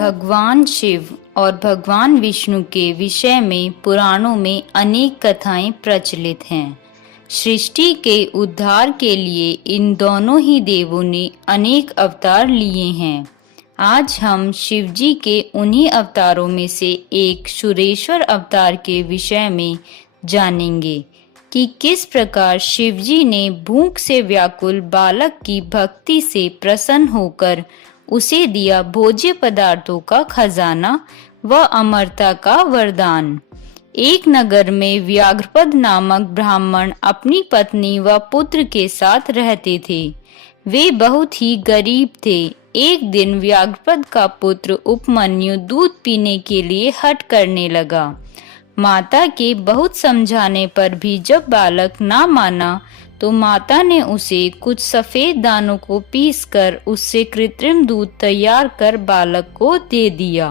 भगवान शिव और भगवान विष्णु के विषय में पुराणों में अनेक कथाएं प्रचलित हैं। सृष्टि के उद्धार के लिए इन दोनों ही देवों ने अनेक अवतार लिए हैं। आज हम शिव जी के उन्हीं अवतारों में से एक सुरेश्वर अवतार के विषय में जानेंगे कि किस प्रकार शिव जी ने भूख से व्याकुल बालक की भक्ति से प्रसन्न होकर उसे दिया भोज्य पदार्थों का खजाना व अमरता का वरदान। एक नगर में व्याघ्रपद नामक ब्राह्मण अपनी पत्नी व पुत्र के साथ रहते थे। वे बहुत ही गरीब थे। एक दिन व्याघ्रपद का पुत्र उपमन्यु दूध पीने के लिए हठ करने लगा। माता के बहुत समझाने पर भी जब बालक ना माना तो माता ने उसे कुछ सफेद दानों को पीसकर उससे कृत्रिम दूध तैयार कर बालक को दे दिया।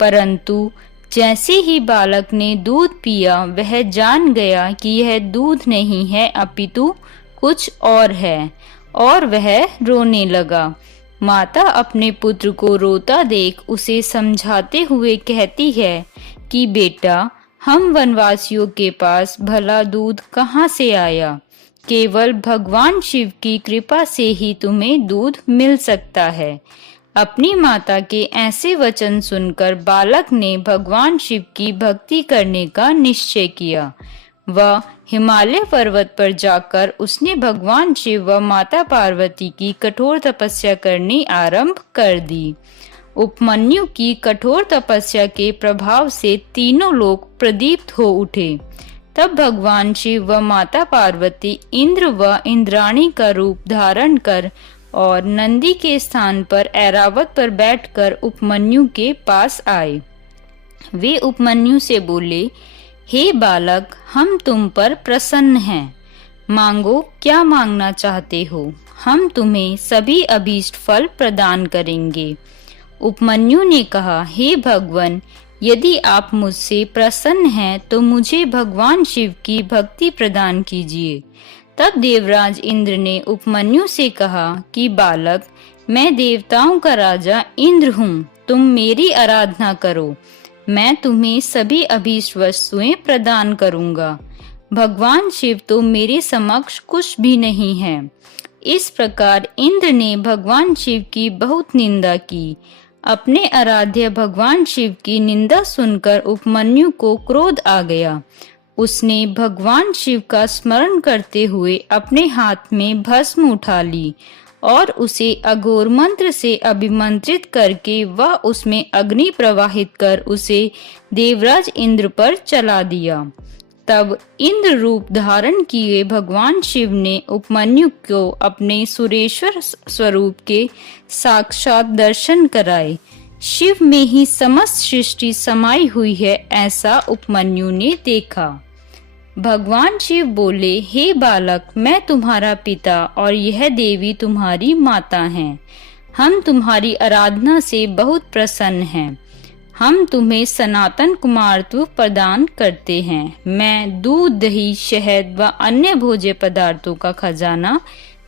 परंतु जैसे ही बालक ने दूध पिया वह जान गया कि यह दूध नहीं है अपितु कुछ और है और वह रोने लगा। माता अपने पुत्र को रोता देख उसे समझाते हुए कहती है कि बेटा, हम वनवासियों के पास भला दूध कहाँ से आया? केवल भगवान शिव की कृपा से ही तुम्हें दूध मिल सकता है। अपनी माता के ऐसे वचन सुनकर बालक ने भगवान शिव की भक्ति करने का निश्चय किया। वह हिमालय पर्वत पर जाकर उसने भगवान शिव व माता पार्वती की कठोर तपस्या करनी आरंभ कर दी। उपमन्यु की कठोर तपस्या के प्रभाव से तीनों लोग प्रदीप्त हो उठे। तब भगवान शिव व माता पार्वती इंद्र व इंद्राणी का रूप धारण कर और नंदी के स्थान पर ऐरावत पर बैठकर उपमन्यु के पास आए। वे उपमन्यु से बोले, हे बालक, हम तुम पर प्रसन्न हैं। मांगो, क्या मांगना चाहते हो? हम तुम्हें सभी अभीष्ट फल प्रदान करेंगे। उपमन्यु ने कहा, हे भगवान, यदि आप मुझसे प्रसन्न हैं तो मुझे भगवान शिव की भक्ति प्रदान कीजिए। तब देवराज इंद्र ने उपमन्यु से कहा कि बालक, मैं देवताओं का राजा इंद्र हूँ, तुम मेरी आराधना करो, मैं तुम्हें सभी अभीष्ट वस्तुएं प्रदान करूँगा। भगवान शिव तो मेरे समक्ष कुछ भी नहीं है। इस प्रकार इंद्र ने भगवान शिव की बहुत निंदा की। अपने आराध्य भगवान शिव की निंदा सुनकर उपमन्यु को क्रोध आ गया। उसने भगवान शिव का स्मरण करते हुए अपने हाथ में भस्म उठा ली और उसे अघोर मंत्र से अभिमंत्रित करके वह उसमें अग्नि प्रवाहित कर उसे देवराज इंद्र पर चला दिया। तब इंद्र रूप धारण किए भगवान शिव ने उपमन्यु को अपने सुरेश्वर स्वरूप के साक्षात दर्शन कराए। शिव में ही समस्त सृष्टि समाई हुई है, ऐसा उपमन्यु ने देखा। भगवान शिव बोले, हे बालक, मैं तुम्हारा पिता और यह देवी तुम्हारी माता हैं। हम तुम्हारी आराधना से बहुत प्रसन्न हैं। हम तुम्हें सनातन कुमारत्व प्रदान करते हैं। मैं दूध, दही, शहद व अन्य भोज्य पदार्थों का खजाना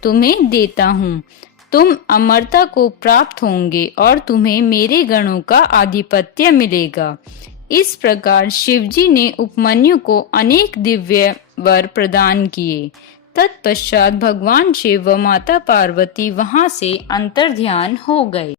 तुम्हें देता हूँ। तुम अमरता को प्राप्त होंगे और तुम्हें मेरे गणों का आधिपत्य मिलेगा। इस प्रकार शिवजी ने उपमन्यु को अनेक दिव्य वर प्रदान किए। तत्पश्चात भगवान शिव व माता पार्वती वहां से अंतर्ध्यान हो गए।